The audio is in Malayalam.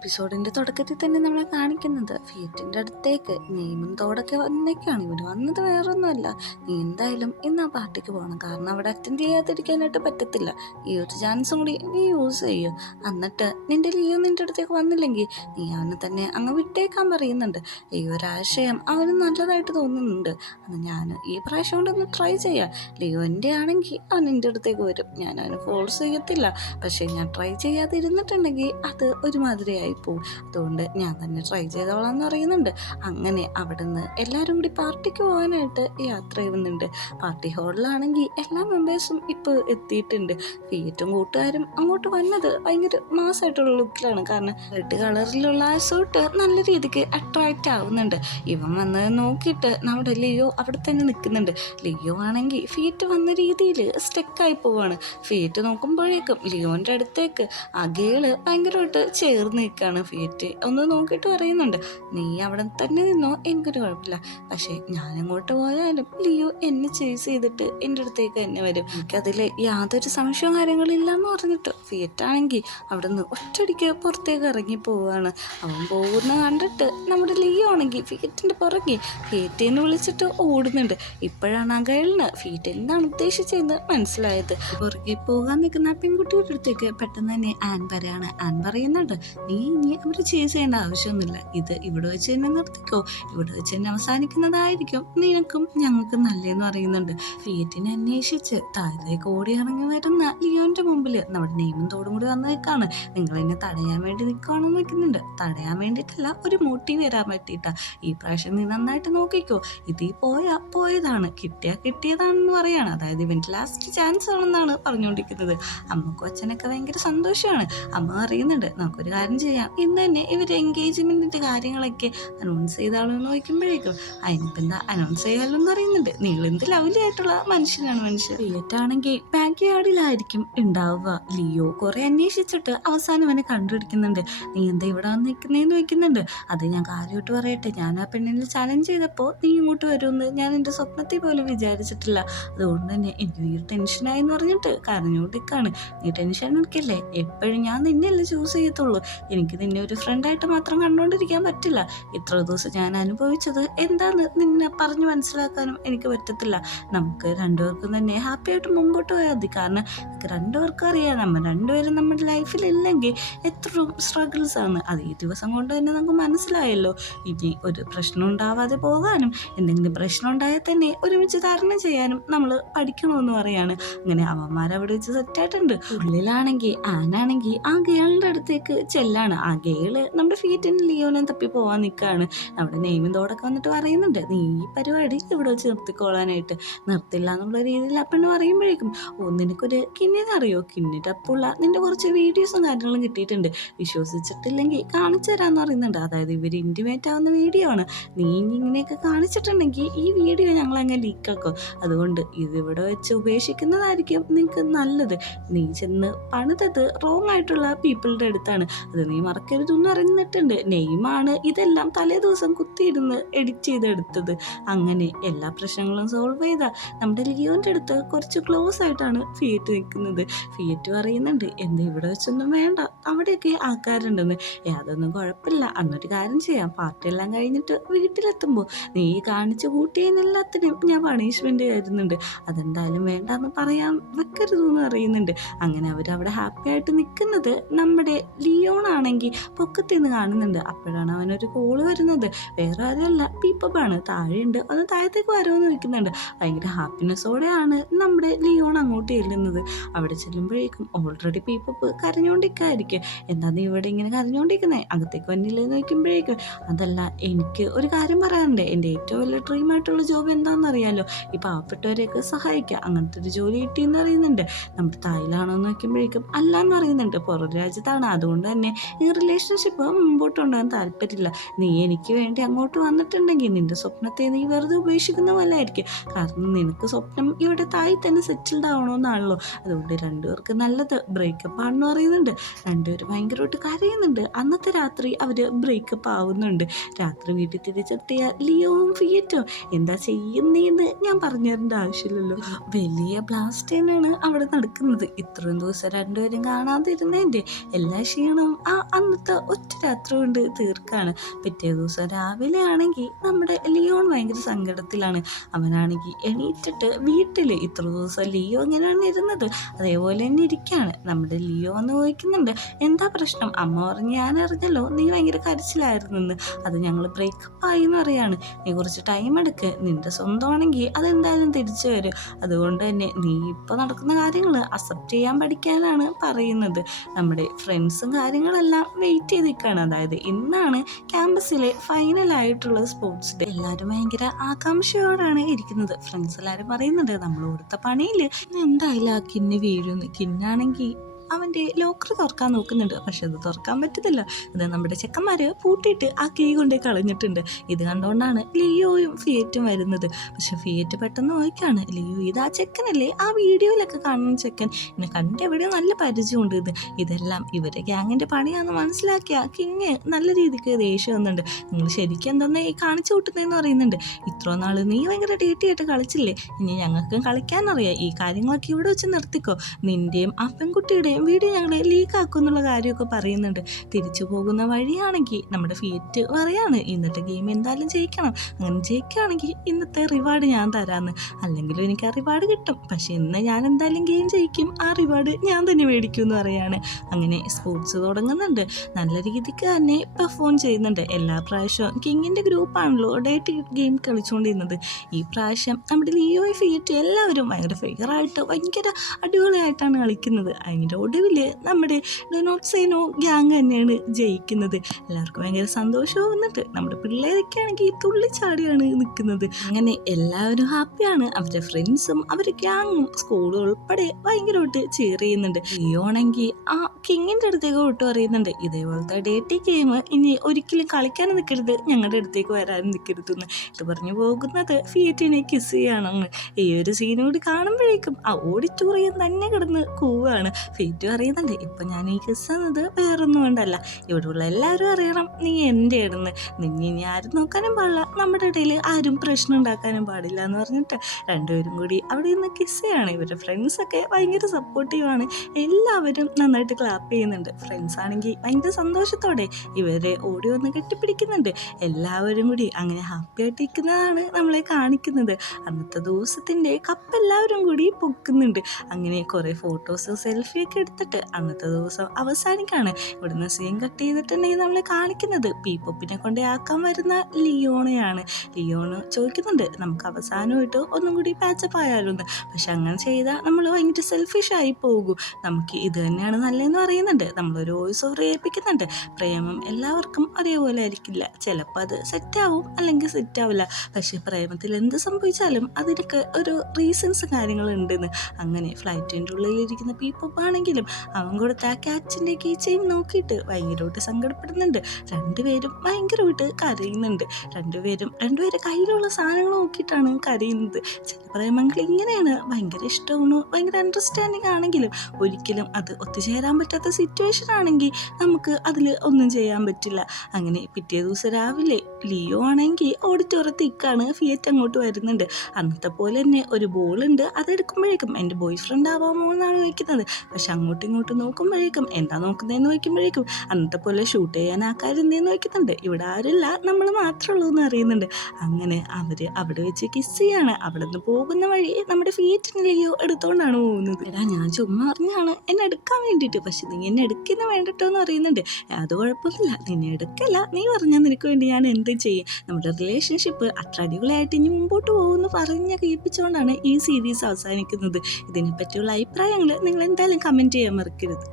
എപ്പിസോഡിന്റെ തുടക്കത്തിൽ തന്നെ നമ്മളെ കാണിക്കുന്നത് ഫിയറ്റിന്റെ അടുത്തേക്ക് നെയ്മും തോടൊക്കെ വന്നേക്കാണ്. ഇവര് വന്നത് വേറൊന്നുമല്ല, നീ എന്തായാലും ഇന്ന് ആ പാർട്ടിക്ക് പോകണം, കാരണം അവിടെ അറ്റൻഡ് ചെയ്യാതിരിക്കാനായിട്ട് പറ്റത്തില്ല. ഈ ഒരു ചാൻസും കൂടി നീ യൂസ് ചെയ്യും. എന്നിട്ട് നിന്റെ ലിയോ നിന്റെ അടുത്തേക്ക് വന്നില്ലെങ്കിൽ നീ അവനെ തന്നെ അങ്ങ് വിട്ടേക്കാൻ പറയുന്നുണ്ട്. ഈ ഒരു ആശയം അവന് നല്ലതായിട്ട് തോന്നുന്നുണ്ട്. അത് ഞാൻ ഈ പ്രാവശ്യം കൊണ്ടൊന്ന് ട്രൈ ചെയ്യാം. ലിയോ എൻ്റെ ആണെങ്കിൽ അവൻ എൻ്റെ അടുത്തേക്ക് വരും, ഞാൻ അവന് ഫോഴ്സ് ചെയ്യത്തില്ല. പക്ഷേ ഞാൻ ട്രൈ ചെയ്യാതിരുന്നിട്ടുണ്ടെങ്കിൽ അത് ഒരുമാതിരിയായി പോവും. അതുകൊണ്ട് ഞാൻ തന്നെ ട്രൈ ചെയ്തോളാം എന്ന് പറയുന്നുണ്ട്. അങ്ങനെ അവിടുന്ന് എല്ലാവരും കൂടി പാർട്ടിക്ക് പോകാനായിട്ട് യാത്ര ചെയ്യുന്നുണ്ട്. പാർട്ടി ഹാളിലാണെങ്കിൽ എല്ലാ മെമ്പേഴ്സും ഇപ്പോൾ എത്തിയിട്ടുണ്ട്. ഫിയറ്റും കൂട്ടുകാരും അങ്ങോട്ട് വന്നത് ഭയങ്കര മാസമായിട്ടുള്ള ലുക്കിലാണ്, കാരണം റെഡ് കളറിലുള്ള ആ സൂട്ട് നല്ല രീതിക്ക് അട്രാക്റ്റ് ആവുന്നുണ്ട്. ഇവൻ വന്നത് നോക്കിയിട്ട് നമ്മുടെ ലിയോ അവിടെ തന്നെ നിൽക്കുന്നുണ്ട്. ലിയോ ആണെങ്കിൽ ഫിയറ്റ് വന്ന രീതിയിൽ സ്റ്റെക്കായി പോവാണ്. ഫിയറ്റ് നോക്കുമ്പോഴേക്കും ലിയോൻ്റെ അടുത്തേക്ക് ആ ഗേള് ഭയങ്കരമായിട്ട് ചേർന്ന് നിൽക്കുകയാണ്. ഫിയറ്റ് ഒന്ന് നോക്കിയിട്ട് പറയുന്നുണ്ട്, നീ അവിടെ തന്നെ നിന്നോ, എനിക്കൊരു കുഴപ്പമില്ല. പക്ഷേ ഞാൻ അങ്ങോട്ട് പോയാലും ലിയോ എന്നെ ചേസ് ചെയ്തിട്ട് എൻ്റെ അടുത്തേക്ക് തന്നെ വരും, എനിക്കതിൽ യാതൊരു സംശയവും കാര്യങ്ങളില്ല എന്ന് പറഞ്ഞിട്ട് ഫിയറ്റ് ആണെങ്കിൽ അവിടെ നിന്ന് ഒറ്റയടിക്ക് പുറത്തേക്ക് ഇറങ്ങി പോവുകയാണ്. അവൻ പോകുന്ന കണ്ടിട്ട് നമ്മുടെ ലിയോ ആണെങ്കിൽ ഫിയറ്റിൻ്റെ പുറകെ ഫിയറ്റിനെ വിളിച്ചിട്ട് ഓടുന്നുണ്ട്. ഇപ്പോഴാണ് ആ ഗേളിന് ഫിയറ്റ് എന്താണ് ഉദ്ദേശിച്ചതെന്ന് മനസ്സിലായത്. പുറകെ പോകാൻ നിൽക്കുന്ന പെൺകുട്ടിയുടെ അടുത്തേക്ക് പെട്ടെന്ന് തന്നെ ആൻ പറയാണ്. ആൻ പറയുന്നുണ്ട്, നീ ഇനി അവര് ചേസ് ചെയ്യേണ്ട ആവശ്യമൊന്നുമില്ല, ഇത് ഇവിടെ വെച്ച് തന്നെ നിർത്തിക്കോ, ഇവിടെ വെച്ച് തന്നെ അവസാനിക്കുന്നതായിരിക്കും നിനക്കും ഞങ്ങൾക്കും നല്ലതെന്ന് പറയുന്നുണ്ട്. ഫിയറ്റിനെ അന്വേഷിച്ച് താഴത്തേക്ക് ഓടി ഇറങ്ങി വരുന്ന ലിയോന്റെ മുമ്പിൽ നമ്മുടെ നെയ്മും തോടും കൂടി വന്ന് നിൽക്കാണ്. നിങ്ങൾ എന്നെ തടയാൻ വേണ്ടി നിൽക്കുകയാണെന്ന് വെക്കുന്നുണ്ട്. തടയാൻ വേണ്ടിയിട്ടല്ല, ഒരു മോട്ടീവ് വരാൻ പറ്റിയിട്ടാ. ഈ പ്രാവശ്യം നീ നന്നായിട്ട് നോക്കിക്കോ, ഇതിൽ പോയതാണ്, കിട്ടിയതാണെന്ന് പറയാണ്. അതായത് ഇവന്റെ ലാസ്റ്റ് ചാൻസ് ആണെന്നാണ് പറഞ്ഞുകൊണ്ടിരിക്കുന്നത്. അമ്മക്കും അച്ഛനൊക്കെ ഭയങ്കര സന്തോഷമാണ്. അമ്മ പറയുന്നുണ്ട്, നമുക്കൊരു കാര്യം ചെയ്യാം, ഇന്ന് തന്നെ ഇവർ എൻഗേജ്മെന്റിന്റെ കാര്യങ്ങളൊക്കെ അനൗൺസ് ചെയ്താളെന്ന് നോക്കുമ്പോഴേക്കും അതിനിപ്പോൾ എന്താ അനൗൺസ് ചെയ്യാലെന്ന് പറയുന്നുണ്ട്. നീളെന്ത് ലവ്ലി ആയിട്ടുള്ള മനുഷ്യനാണ് മനുഷ്യൻ. ഫിയറ്റാണെങ്കിൽ ബാക്ക് യാർഡിലായിരിക്കും ഉണ്ടാവുക. ലിയോ കുറെ അന്വേഷിച്ചിട്ട് അവസാനം അവനെ കണ്ടുപിടിക്കുന്നുണ്ട്. നീ എന്താ ഇവിടെ വന്ന് നിൽക്കുന്നതെന്ന് വെക്കുന്നുണ്ട്. അത് ഞാൻ കാര്യമായിട്ട് പറയട്ടെ, ഞാൻ ആ പെണ്ണിനെ ചലഞ്ച് ചെയ്തപ്പോൾ നീ ഇങ്ങോട്ട് വരുമെന്ന് ഞാൻ എൻ്റെ സ്വപ്നത്തിൽ പോലും വിചാരിച്ചിട്ടില്ല. അതുകൊണ്ട് തന്നെ എനിക്ക് ഈ ടെൻഷനായി എന്ന് പറഞ്ഞിട്ട് കരഞ്ഞോണ്ടിരിക്കാണ്. നീ ടെൻഷൻ എടുക്കല്ലേ, എപ്പോഴും ഞാൻ നിന്നെയല്ലേ ചൂസ് ചെയ്യത്തുള്ളൂ, എനിക്ക് നിന്നെ ഒരു ഫ്രണ്ടായിട്ട് മാത്രം കണ്ടുകൊണ്ടിരിക്കാൻ പറ്റില്ല. ഇത്ര ദിവസം ഞാൻ അനുഭവിച്ചത് എന്താന്ന് നിന്നെ പറഞ്ഞു മനസ്സിലാക്കാനും എനിക്ക് പറ്റത്തില്ല. നമുക്ക് രണ്ടുപേർക്കും തന്നെ ഹാപ്പി ആയിട്ട് മുമ്പോട്ട് പോയാൽ മതി. കാരണം നമുക്ക് രണ്ടുപേർക്കും അറിയാം, നമ്മൾ രണ്ടുപേരും നമ്മുടെ ലൈഫിൽ ഇല്ലെങ്കിൽ എത്ര സ്ട്രഗിൾസ് ആണ്. അത് ഈ ദിവസം കൊണ്ട് തന്നെ നമുക്ക് മനസ്സിലായല്ലോ. ഇനി ഒരു പ്രശ്നം ഉണ്ടാവാതെ പോകാനും എന്തെങ്കിലും പ്രശ്നം ഉണ്ടായാൽ തന്നെ ഒരുമിച്ച് തരണം ചെയ്യാനും നമ്മൾ പഠിക്കണമെന്ന് പറയാണ്. അങ്ങനെ അവന്മാരവിടെ വെച്ച് സെറ്റായിട്ടുണ്ട്. ഉള്ളിലാണെങ്കിൽ ആനാണെങ്കിൽ ആ ഗേളിൻ്റെ അടുത്തേക്ക് ചെല്ലാണ്. ആ ഗേള് നമ്മുടെ ഫീറ്റിന് ലിയോനെ തപ്പി പോവാൻ നിൽക്കുകയാണ്. നമ്മുടെ നെയ്മും തോടൊക്കെ വന്നിട്ട് പറയുന്നുണ്ട്, നീ ഈ പരിപാടി ഇവിടെ വെച്ച് നിർത്തിക്കോളാനായിട്ട്. നിർത്തില്ല എന്നുള്ള രീതിയിൽ ആ പെണ്ണ് പറയുമ്പോഴേക്കും, നിനക്കൊരു കിന്നിനെ അറിയോ, കിന്നിട്ടപ്പുള്ള നിന്റെ കുറച്ച് വീഡിയോസും കാര്യങ്ങളും കിട്ടിയിട്ടുണ്ട്, വിശ്വസിച്ചിട്ടില്ലെങ്കിൽ കാണിച്ചു തരാമെന്ന് പറയുന്നുണ്ട്. അതായത് ഇവർ ഇൻറ്റിമേറ്റ് ആവുന്ന വീഡിയോ ആണ്. നീ ഇങ്ങനെയൊക്കെ കാണിച്ചിട്ടുണ്ടെങ്കിൽ ഈ വീഡിയോ ഞങ്ങളങ്ങ് ലീക്കാക്കും. അതുകൊണ്ട് ഇതിവിടെ വെച്ച് ഉപേക്ഷിക്കുന്നതായിരിക്കും നിനക്ക് നല്ലത്. നീ ചെന്ന് പണിതത് റോങ് ആയിട്ടുള്ള പീപ്പിളുടെ അടുത്താണ്, അത് നീ മറക്കരുതെന്ന് അറിഞ്ഞിട്ടുണ്ട്. നെയ്മാണ് ഇതെല്ലാം തലേ ദിവസം കുത്തിയിരുന്ന് എഡിറ്റ് ചെയ്തെടുത്തത്. അങ്ങനെ എല്ലാ പ്രശ്നങ്ങളും സോൾവ് ചെയ്ത നമ്മുടെ ലിയോൻ്റെ അടുത്ത് കുറച്ച് ക്ലോസ് ആയിട്ടാണ് ഫിയറ്റ് നിൽക്കുന്നത്. ഫിയറ്റ് പറയുന്നുണ്ട്, എന്താ ഇവിടെ വെച്ചൊന്നും വേണ്ട, അവിടെയൊക്കെ ആൾക്കാരുണ്ടെന്ന്. അതൊന്നും കുഴപ്പമില്ല, അന്നൊരു കാര്യം ചെയ്യാം, പാർട്ടി എല്ലാം കഴിഞ്ഞിട്ട് വീട്ടിലെത്തുമ്പോൾ നീ കാണിച്ചു കൂട്ടിയതിനെല്ലാത്തിനും ഞാൻ പണിഷ്മെന്റ് തരുന്നുണ്ട്, അതെന്തായാലും വേണ്ടെന്ന് പറയാൻ വെക്കരുതെന്ന് പറയുന്നുണ്ട്. അങ്ങനെ അവരവിടെ ഹാപ്പി ആയിട്ട് നിൽക്കുന്നത് നമ്മുടെ ലിയോണാണെങ്കിൽ പൊക്കത്തിൽ നിന്ന് കാണുന്നുണ്ട്. അപ്പോഴാണ് അവനൊരു കോള് വരുന്നത്. വേറെ ആരുമല്ല, പീപ്പപ്പാണ്. താഴെയുണ്ട്, അത് താഴത്തേക്ക് വരുമെന്ന് വെക്കുന്നുണ്ട്. ഭയങ്കര ഹാപ്പിനെസ്സോടെയാണ് നമ്മുടെ ലിയോൺ അങ്ങോട്ട് ചെല്ലുന്നത്. അവിടെ ചെല്ലുമ്പോഴേക്കും ഓൾറെഡി പീപ്പപ്പ് കരഞ്ഞോണ്ടിരിക്കായിരിക്കും. എന്താ നീ ഇവിടെ ഇങ്ങനെ കരഞ്ഞോണ്ടിരിക്കുന്നേ, അകത്തേക്ക് വന്നില്ലെന്ന് വെക്കുമ്പോഴേക്കും, അതല്ല, എനിക്ക് ഒരു കാര്യം പറയാനുണ്ട്, എൻ്റെ ഏറ്റവും വലിയ ഡ്രീമായിട്ടുള്ള ജോബ് എന്താണെന്ന് അറിയാലോ, ഈ പാവപ്പെട്ടവരെയൊക്കെ സഹായിക്കുക, അങ്ങനത്തെ ഒരു ജോലി കിട്ടിയെന്ന് അറിയുന്നുണ്ട്. നമ്മുടെ തായിലാണോ എന്ന് വെക്കുമ്പോഴേക്കും അല്ല എന്ന് പറയുന്നുണ്ട്, പുറം രാജ്യത്താണ്. അതുകൊണ്ട് തന്നെ ഈ റിലേഷൻഷിപ്പ് മുമ്പോട്ട് കൊണ്ടുപോകാൻ താല്പര്യമില്ല. നീ എനിക്ക് വേണ്ടി അങ്ങോട്ട് വന്നിട്ടുണ്ടെങ്കിൽ നിന്റെ സ്വപ്നത്തെ നീ വെറുതെ ഉപേക്ഷിക്കുന്ന പോലെ ആയിരിക്കും. കാരണം നിനക്ക് സ്വപ്നം ഇവിടെ തായി തന്നെ സെറ്റിൽഡ് ആവണമെന്നാണല്ലോ. അതുകൊണ്ട് രണ്ടുപേർക്ക് നല്ലത് ബ്രേക്കപ്പ് ആണെന്ന് പറയുന്നുണ്ട്. രണ്ടുപേരും ഭയങ്കരമായിട്ട് കരയുന്നുണ്ട്. അന്നത്തെ രാത്രി അവർ ബ്രേക്കപ്പ് ആവുന്നുണ്ട്. രാത്രി വീട്ടിൽ തിരിച്ചെത്തിയ ലിയോവും ഫിയറ്റും എന്താ ചെയ്യുന്നതെന്ന് ഞാൻ പറഞ്ഞു തരേണ്ട ആവശ്യമില്ലല്ലോ. വലിയ ബ്ലാസ്റ്റ് തന്നെയാണ് അവിടെ നടക്കുന്നത്. ഇത്രയും ദിവസം രണ്ടുപേരും കാണാതിരുന്നതിൻ്റെ എല്ലാ ക്ഷീണവും ആ അന്നത്തെ ഒറ്റ രാത്രി കൊണ്ട് തീർക്കാണ്. പിറ്റേ ദിവസം രാവിലെ ആണെങ്കിൽ നമ്മുടെ ലിയോൺ ഭയങ്കര സങ്കടത്തിലാണ്. അവനാണെങ്കിൽ എണീറ്റിട്ട് വീട്ടിൽ ഇത്ര ദിവസം ലിയോ എങ്ങനെയാണ് ഇരുന്നത് അതേപോലെ തന്നെ ഇരിക്കുകയാണ്. നമ്മുടെ ലിയോ എന്ന് ചോദിക്കുന്നുണ്ട്, എന്താ പ്രശ്നം? അമ്മ പറഞ്ഞ് ഞാൻ അറിഞ്ഞല്ലോ നീ ഭയങ്കര കരച്ചിലായിരുന്നെന്ന്. അത് ഞങ്ങൾ ബ്രേക്കപ്പ് ആയി എന്ന് പറയാണ്. നീ കുറച്ച് ടൈം എടുക്ക്, നിന്റെ സ്വന്തമാണെങ്കിൽ അതെന്തായാലും തിരിച്ചു വരും. അതുകൊണ്ട് തന്നെ നീ ഇപ്പോൾ നടക്കുന്ന കാര്യങ്ങൾ അക്സെപ്റ്റ് ചെയ്യാൻ പഠിക്കാനാണ് പറയുന്നത്. നമ്മുടെ ഫ്രണ്ട്സും കാര്യങ്ങളെല്ലാം വെയിറ്റ് ചെയ്ത് നിൽക്കുകയാണ്. അതായത് ഇന്നാണ് ക്യാമ്പസിലെ ഫൈനലായിട്ടുള്ള സ്പോർട്സ് ഡേ. എല്ലാവരും ഭയങ്കര ആകാംക്ഷയോടാണ് ഇരിക്കുന്നത്. ഫ്രണ്ട്സ് എല്ലാവരും പറയുന്നുണ്ട്, നമ്മൾ കൊടുത്ത പണിയിൽ എന്തായാലും ആ കിന്ന് വീഴുന്നു. കിന്നാണെങ്കിൽ അവൻ്റെ ലോക്കർ തുറക്കാൻ നോക്കുന്നുണ്ട്, പക്ഷെ അത് തുറക്കാൻ പറ്റുന്നില്ല. ഇത് നമ്മുടെ ചെക്കന്മാർ പൂട്ടിയിട്ട് ആ കീ കൊണ്ടേ കളഞ്ഞിട്ടുണ്ട്. ഇത് കണ്ടുകൊണ്ടാണ് ലിയോയും ഫിയറ്റും വരുന്നത്. പക്ഷെ ഫിയറ്റ് പെട്ടെന്ന് നോക്കിയാണ്, ലിയോ ഇത് ആ ചെക്കനല്ലേ, ആ വീഡിയോയിലൊക്കെ കാണുന്ന ചെക്കൻ, എന്നെ കണ്ട എവിടെയോ നല്ല പരിചയമുണ്ട്. ഇതെല്ലാം ഇവരെ ഗ്യാങ്ങിൻ്റെ പണിയാണെന്ന് മനസ്സിലാക്കിയ കിങ് നല്ല രീതിക്ക് ദേഷ്യം വന്നുണ്ട്. നിങ്ങൾ ശരിക്കും എന്തെന്ന് ഈ കാണിച്ചു കൂട്ടുന്നതെന്ന് പറയുന്നുണ്ട്. ഇത്ര നാൾ നീ ഭയങ്കര ഡേറ്റിയായിട്ട് കളിച്ചില്ലേ, ഇനി ഞങ്ങൾക്കും കളിക്കാനറിയാം, ഈ കാര്യങ്ങളൊക്കെ ഇവിടെ വെച്ച് നിർത്തിക്കോ. നിൻ്റെയും ആ പെൺകുട്ടിയുടെയും വീഡിയോ ഞങ്ങൾ ലീക്കാക്കും എന്നുള്ള കാര്യമൊക്കെ പറയുന്നുണ്ട്. തിരിച്ചു പോകുന്ന വഴിയാണെങ്കിൽ നമ്മുടെ ഫിയറ്റ് പറയാണ്, ഇന്നത്തെ ഗെയിം എന്തായാലും ജയിക്കണം, അങ്ങനെ ജയിക്കുകയാണെങ്കിൽ ഇന്നത്തെ റിവാർഡ് ഞാൻ തരാമെന്ന്. അല്ലെങ്കിലും എനിക്ക് ആ റിവാർഡ് കിട്ടും, പക്ഷെ ഇന്ന് ഞാൻ എന്തായാലും ഗെയിം ജയിക്കും, ആ റിവാർഡ് ഞാൻ തന്നെ മേടിക്കും എന്ന് പറയാണ്. അങ്ങനെ സ്പോർട്സ് തുടങ്ങുന്നുണ്ട്. നല്ല രീതിക്ക് തന്നെ പെർഫോം ചെയ്യുന്നുണ്ട്. എല്ലാ പ്രാവശ്യവും കിങ്ങിൻ്റെ ഗ്രൂപ്പാണല്ലോ ഡേറ്റ് ഗെയിം കളിച്ചുകൊണ്ടിരുന്നത്. ഈ പ്രാവശ്യം നമ്മുടെ ലിയോയും ഫിയറ്റ് എല്ലാവരും ഭയങ്കര ഫെയറായിട്ട് ഭയങ്കര അടിപൊളിയായിട്ടാണ് കളിക്കുന്നത്. അതിൻ്റെ ഒടുവിൽ നമ്മുടെ do not say no gang തന്നെയാണ് ജയിക്കുന്നത്. എല്ലാവർക്കും ഭയങ്കര സന്തോഷമാവുന്നുണ്ട്. നമ്മുടെ പിള്ളേരൊക്കെയാണെങ്കിൽ തുള്ളിച്ചാടിയാണ് നിൽക്കുന്നത്. അങ്ങനെ എല്ലാവരും ഹാപ്പിയാണ്. അവരുടെ ഫ്രണ്ട്സും അവരുടെ ഗ്യാങ്ങും സ്കൂളും ഉൾപ്പെടെ ഭയങ്കരമായിട്ട് cheer ചെയ്യുന്നുണ്ട്. ലിയോ ആണെങ്കിൽ ആ കിങ്ങിൻ്റെ അടുത്തേക്ക് വിട്ടു പറയുന്നുണ്ട്, ഇതേപോലത്തെ ഡേറ്റിംഗ് ഗെയിം ഇനി ഒരിക്കലും കളിക്കാനും നിൽക്കരുത്, ഞങ്ങളുടെ അടുത്തേക്ക് വരാനും നിൽക്കരുതെന്ന്. ഇത് പറഞ്ഞു പോകുന്നത് ഫിയറ്റിനെ കിസ് ചെയ്യാണെന്ന്. ഈ ഒരു സീനും കൂടി കാണുമ്പോഴേക്കും ആ ഓഡിറ്റോറിയം തന്നെ കിടന്ന് കൂവാണ്. ഫിയറ്റ് പറയുന്നുണ്ട്, ഇപ്പം ഞാൻ ഈ കിസ് എന്നത് വേറൊന്നും കൊണ്ടല്ല, ഇവിടെയുള്ള എല്ലാവരും അറിയണം നീ എൻ്റെ ആയിരുന്നു, നിന്നെ ഇനി ആരും നോക്കാനും പാടില്ല, നമ്മുടെ ഇടയിൽ ആരും പ്രശ്നം ഉണ്ടാക്കാനും പാടില്ല എന്ന് പറഞ്ഞിട്ട് രണ്ടുപേരും കൂടി അവിടെ നിന്ന് കിസ് ചെയ്യാണ്. ഇവരുടെ ഫ്രണ്ട്സൊക്കെ ഭയങ്കര സപ്പോർട്ടീവാണ്. എല്ലാവരും നന്നായിട്ട് ക്ലാപ്പ് ചെയ്യുന്നുണ്ട്. ഫ്രണ്ട്സ് ആണെങ്കിൽ ഭയങ്കര സന്തോഷത്തോടെ ഇവരെ ഓടി വന്ന് കെട്ടിപ്പിടിക്കുന്നുണ്ട്. എല്ലാവരും കൂടി അങ്ങനെ ഹാപ്പി ആയിട്ട് ഇരിക്കുന്നതാണ് നമ്മളെ കാണിക്കുന്നത്. അന്നത്തെ ദിവസത്തിൻ്റെ കപ്പ് എല്ലാവരും കൂടി പൊക്കുന്നുണ്ട്. അങ്ങനെ കുറേ ഫോട്ടോസ് സെൽഫിയൊക്കെ എടുത്തിട്ട് അന്നത്തെ ദിവസം അവസാനിക്കാണ്. ഇവിടുന്ന് സീൻ കട്ട് ചെയ്തിട്ടുണ്ടെങ്കിൽ നമ്മളെ കാണിക്കുന്നത് പീപ്പോപ്പിനെ കൊണ്ടേ ആക്കാൻ വരുന്ന ലിയോണെയാണ്. ലിയോണ് ചോദിക്കുന്നുണ്ട്, നമുക്ക് അവസാനമായിട്ട് ഒന്നും കൂടി പാച്ചപ്പ് ആയാലൊന്ന്, പക്ഷെ അങ്ങനെ ചെയ്താൽ നമ്മൾ ഭയങ്കര സെൽഫിഷായി പോകും, നമുക്ക് ഇത് തന്നെയാണ് നല്ലതെന്ന് പറയുന്നുണ്ട്. നമ്മളൊരു വോയിസ് ഓവർ ഏൽപ്പിക്കുന്നുണ്ട്. പ്രേമം എല്ലാവർക്കും ഒരേപോലെ ആയിരിക്കില്ല, ചിലപ്പോൾ അത് സെറ്റാവും അല്ലെങ്കിൽ സെറ്റാവില്ല, പക്ഷേ പ്രേമത്തിൽ എന്ത് സംഭവിച്ചാലും അതിനൊക്കെ ഒരു റീസൺസ് കാര്യങ്ങളുണ്ടെന്ന്. അങ്ങനെ ഫ്ലൈറ്റിൻ്റെ ഉള്ളിലിരിക്കുന്ന പീപ്പോപ്പാണെങ്കിലും അവൻ കൊടുത്ത ആ ക്യാച്ചിൻ്റെ കീ ചെയിൻ നോക്കിയിട്ട് ഭയങ്കരമായിട്ട് സങ്കടപ്പെടുന്നുണ്ട്. രണ്ടുപേരും ഭയങ്കരമായിട്ട് കരയുന്നുണ്ട്. രണ്ടുപേരുടെ കയ്യിലുള്ള സാധനങ്ങൾ നോക്കിയിട്ടാണ് കരയുന്നത്. ചില പ്രേമങ്ങൾ ഇങ്ങനെയാണ്, ഭയങ്കര ഇഷ്ടമാണ്, ഭയങ്കര അണ്ടർസ്റ്റാൻഡിങ് ആണെങ്കിലും ഒരിക്കലും അത് ഒത്തുചേരാൻ പറ്റാത്ത സിറ്റുവേഷൻ ആണെങ്കിൽ നമുക്ക് അതിൽ ഒന്നും ചെയ്യാൻ പറ്റില്ല. അങ്ങനെ പിറ്റേ ദിവസം രാവിലെ ലിയോ ആണെങ്കിൽ ഓഡിറ്റോറിയത്തേക്കാണ് ഫിയറ്റ് അങ്ങോട്ട് വരുന്നുണ്ട്. അന്നത്തെ പോലെ തന്നെ ഒരു ബോളുണ്ട്, അതെടുക്കുമ്പോഴേക്കും എൻ്റെ ബോയ് ഫ്രണ്ട് ആവാമോ എന്നാണ് ചോദിക്കുന്നത്. പക്ഷെ അങ്ങോട്ടും ഇങ്ങോട്ടും നോക്കുമ്പോഴേക്കും എന്താ നോക്കുന്നതെന്ന് ചോദിക്കുമ്പോഴേക്കും അന്നത്തെ പോലെ ഷൂട്ട് ചെയ്യാൻ ആൾക്കാരെന്തേന്ന് ചോദിക്കുന്നുണ്ട്. ഇവിടെ ആരില്ല, നമ്മൾ മാത്രമേ ഉള്ളൂ എന്ന് അറിയുന്നുണ്ട്. അങ്ങനെ അവർ അവിടെ വെച്ച് കിസ് ചെയ്യാണ്. അവിടെ നിന്ന് പോകുന്ന വഴി നമ്മുടെ ഫിയറ്റിന് ലിയോ എടുത്തോണ്ടാണ് പോകുന്നത്. എടാ ഞാൻ ചുമ്മാ പറഞ്ഞാണ് എന്നെ എടുക്കാൻ വേണ്ടിയിട്ട്, പക്ഷെ നീ എന്നെ എടുക്കുന്ന വേണ്ടിട്ടോ എന്ന് പറയുന്നുണ്ട്. അത് കുഴപ്പമില്ല, നിന്നെ എടുക്കല്ല, നീ പറഞ്ഞാൽ നിനക്ക് വേണ്ടി ഞാൻ എന്ത് ചെയ്യും. നമ്മുടെ റിലേഷൻഷിപ്പ് അത്ര അടിപൊളിയായിട്ട് ഇനി മുമ്പോട്ട് പോകുമെന്ന് പറഞ്ഞ് കേൾപ്പിച്ചുകൊണ്ടാണ് ഈ സീരീസ് അവസാനിക്കുന്നത്. ഇതിനെപ്പറ്റിയുള്ള അഭിപ്രായങ്ങൾ നിങ്ങൾ എന്തായാലും കമൻറ്റ് ചെയ്യാൻ മറക്കരുത്.